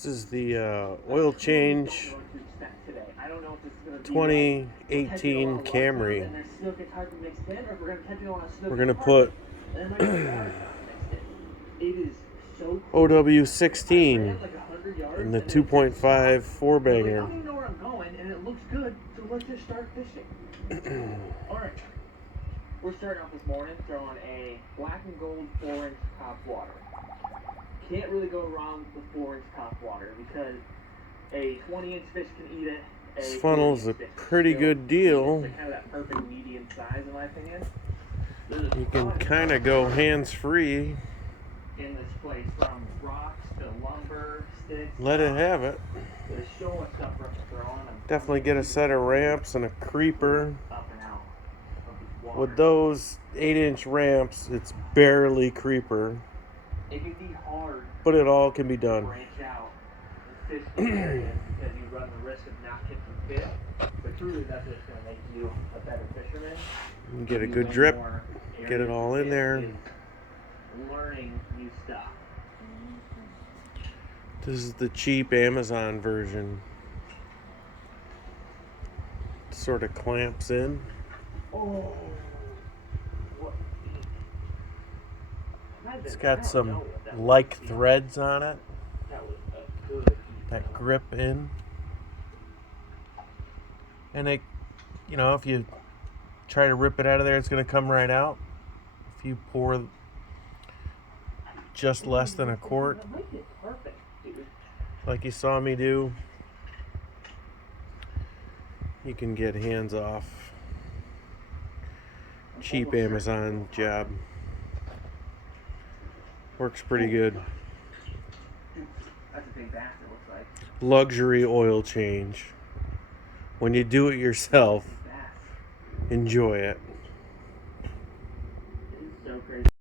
This is the oil change 2018 Camry. We're going to put OW16 in the 2.5 four-banger. Alright. We're starting off this morning throwing a black and gold 4-inch top water. Can't really go wrong with 4-inch top water because a 20-inch fish can eat it. This funnel's a pretty good deal. It's kind of that perfect medium size in my opinion. You can kind of go hands-free. In this place, from rocks to lumber, sticks. Let it have it. There's so much stuff for us to throw on. Definitely get a set of ramps and a creeper. Up and out of the water. With those 8-inch ramps, it's barely creeper. It can be hard, but it all can be done. Branch out and fish the area because you run the risk of not catching fish. But truly, that's what's going to make you a better fisherman. You can get a good drip, get it all in there. Learning new stuff. This is the cheap Amazon version. It sort of clamps in. Oh. It's got some like threads on it that grip in. And it, you know, if you try to rip it out of there, it's going to come right out. If you pour just less than a quart, like you saw me do, you can get hands off. Cheap Amazon job. Works pretty good. Luxury oil change. When you do it yourself, enjoy it.